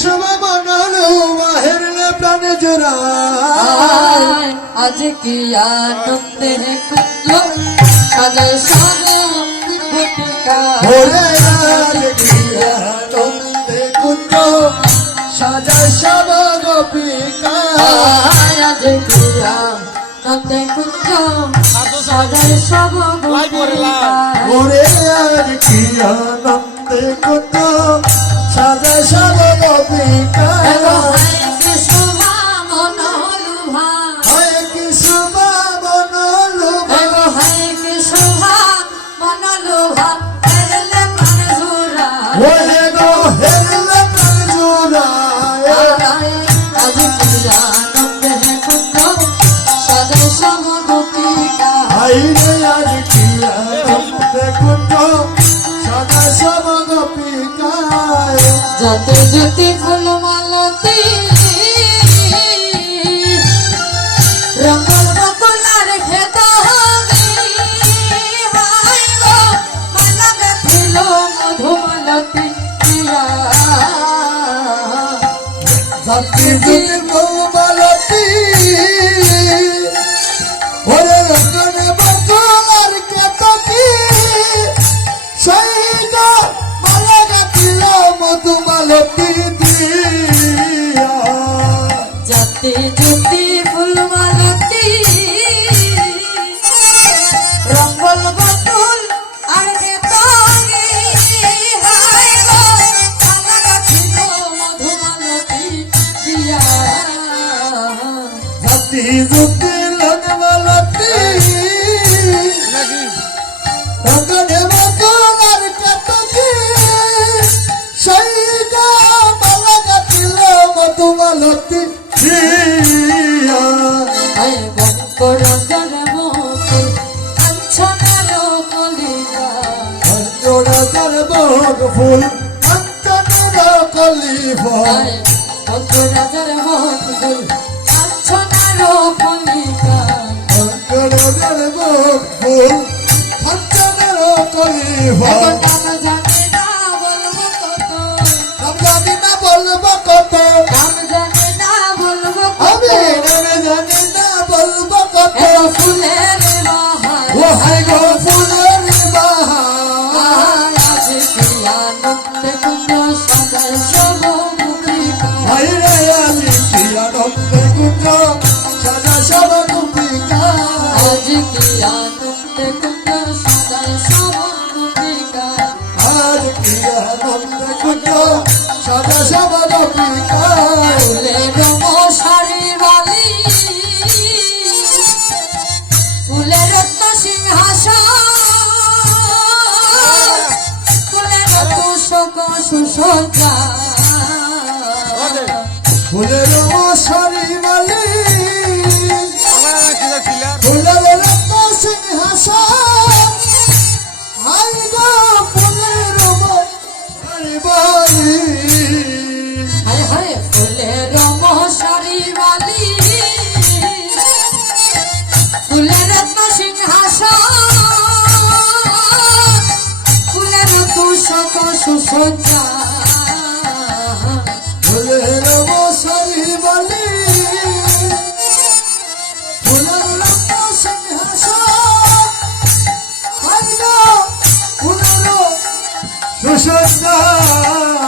সময় বানালো বাহিরলে প্রাণে জোড়ায় আজ কি আনন্দে কুঞ্জ সাজায় সব ভূমিকা ওরে আজ কি আনন্দে কুঞ্জ সাজায় সব গোপিকা আজ কি আনন্দে কুঞ্জ সাজায় সব ভূমিকা ওরে আজ কি আনন্দে কুঞ্জ সাজায় সব গোপিকা কি শোভা মনোলুভা হয় কি শোভা বনলুভা কি শোভা মনোলুভা হেরলে প্রাণ জোড়া ওরে গো হেরলে প্রাণ জোড়ায় আজ কি আনন্দে কুঞ্জ সাজায় সব ভূমিকা আইরে আজ কি আনন্দে কুঞ্জ সাজায় সব গোপিকায় যত জ্যোতি ফুল মালতী রঙ্গল বকুলার খেত মালা গাথিল মধুমালতী প্রিয়া ভক্তি যদি মৌমালতী ওরে রঙ্গনে বকুলার কেতকী সেই গো মালা গাথিল মধুমালতী দিয়া যতে জ্যোতি ফুল মালতী রঙ্গল বকুল আর খেত মালা গাথিল মধুমালতী প্রিয়া ভক্তি যদি লনমালতী রঙ্গনে বকুলার কেতকী সেই গো মালা গাথিল মধুমালতী দিয়া আয় বঙ্করজর মুকুল কাঞ্চনের কলিকা রাজার বক ফুল অন্তনের কলিফা আয় বঙ্করজর মুকুল কাঞ্চনের কলিকা রাজার বক ফুল অন্তনের কলিফা নাম জানি না বলবো কত নাম জানি না বলবো কত নাম জানি না বলবো আমি কত নামে জানি না বলবো কত এত ফুলের বাহার ও হাই গো ফুলের বাহার আজ কি আনন্দে কুঞ্জ সাজায় সব ভূমিকা হাই রে আজি কি আনন্দে কুঞ্জ সাজা সব গোপিকা আজ কি আনন্দে কুঞ্জ সাজায় সব ভূমিকা আজ কি আনন্দে কুঞ্জ সাজা সব গোপিকা ফুলের মশারি বালি ফুলের রত্ন সিংহাসন ফুলের তোষক সুসজ্জা ফুলের মশারি মালি ফুলের রত্ন সিংহাসন হাই গো ফুলের মশারি বালি হায় হায় ফুলের মশারি বালি ফুলের রত্ন সিংহাসন ফুলের তোষক সুসজ্জা ফুলের মশারি বালি ফুলের রত্ন সিংহাসন হাই গো ফুলের সুসজ্জায়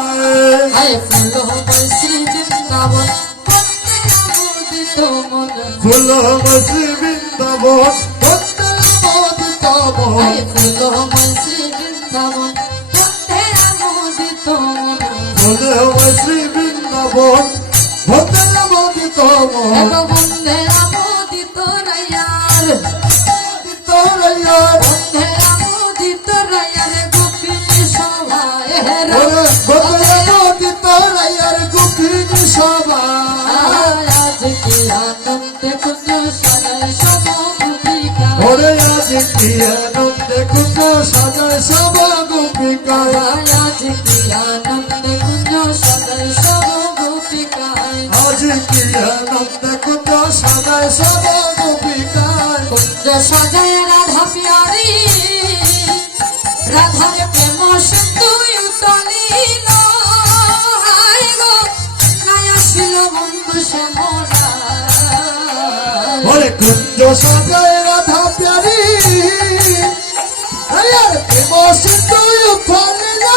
হায় ফুল বৈশ্রী বৃন্দাবন বন্দে নবোদিত মন ফুল মশ্রী বৃন্দাবন বন্দে মোদিত মোহন হায় ফুল বৈশ্রী বৃন্দাবন বন্দে নবোদিত মন ফুল মশ্রী বৃন্দাবন বন্দে মোদিত মোহন এক বন্দে নবোদিত রায়ার মোদিত রায়ার বন্দে নবোদিত রায়ার গোপী সভায় ওরে বন্দে মোদিত রায়ার গোপীন সভা আজ কি আনন্দে কুঞ্জ সাজায় সব ভূমিকা ওরে আজ কি আনন্দে কুঞ্জ সাজায় সব গোপিকা আজ কি আনন্দে কুঞ্জ সাজায় সব ভূমিকা আজ কি আনন্দে কুঞ্জ সাজায় সব গোপিকা কুঞ্জ সাজায় রাধা প্যারি রাধার প্রেম সিন্ধু উতলিল হায় গো কুঞ্জ সাজায় রাধা প্যারি আরে প্রেম সিন্ধু উত্থানে না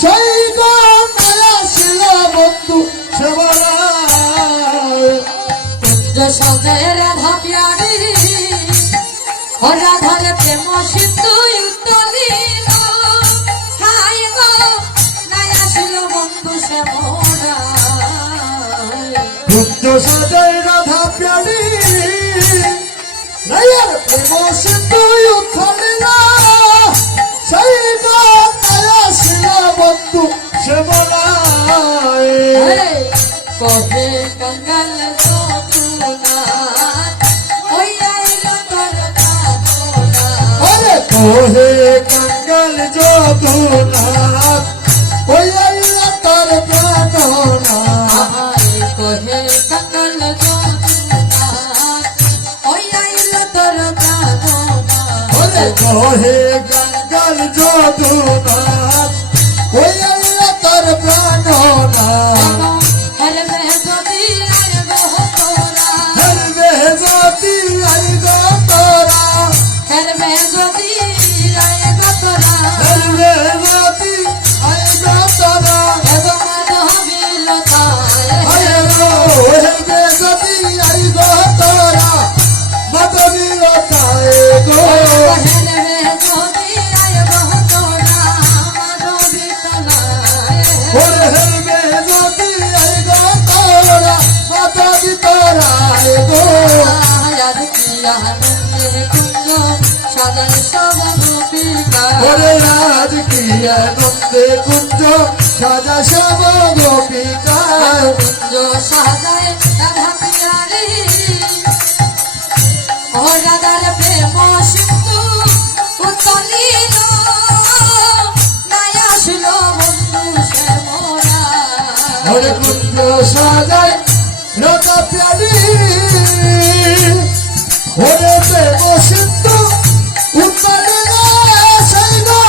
সেই গো মায়া ছিল বন্ধু সেবরায় কুঞ্জ সজায় রাধা প্যারি ও রাধার প্রেম সিন্ধু উত্তলিল হাই গো নাই আসিল বন্ধু শ্যামরায় কুঞ্জ সাজায় রাধা প্যারি নয়ার প্রেম সিন্ধু উত্থানে না সেই গো মায়া ছিল বন্ধু সেবরায় কবে কঙ্গাল যতুনাথ ওই আইল তোর কামনা আরে কোহে কঙ্গল যদুনাথ ওই আল্লাহ তার প্রাণনা আহারে কহে কঙ্গাল যতুনাথ ওই আইল তোর কামনা আরে কোহে কঙ্গল যদুনাথ ওই আল্লাহ তার প্রাণনা হর মে যদি আয় গো তোরা হর বেহজাতি আই গো তোরা হর মে যদি আয় গো তোরা হর বেহজাতি আই গো তোরা এবং মাধবীল তায় আয় গো হর বেহজাতি আই গো তোরা মাধবী লতায় গো হর মে যদি আয় গো তোরা মাধবীল তায় ওরে হেলবে যদি আই গো তোরা মাধবী তোরায় গো আয়াদ কি আনন্দে কুঞ্জ সাজায় সব গোপিকা ওরে রাজ কি আনন্দে কুঞ্জ সাজা সব গোপিকা কুঞ্জ সাজায় রাধা পিয়ারি ও রাধার প্রেম সিন্ধু উত্তলিল নাই আসিল বন্ধু শ্যামরা ওরে কুঞ্জ সাজায় রাধা প্যারি ওরে প্রেম সিন্ধু উত্তরে সেই গো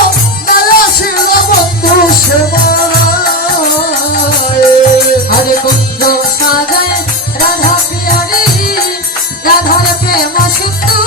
নয়া শিল বন্ধু সেবরায় আরে কুঞ্জ সাজায় রাধা পিয়ারি রাধার প্রেম সিন্ধু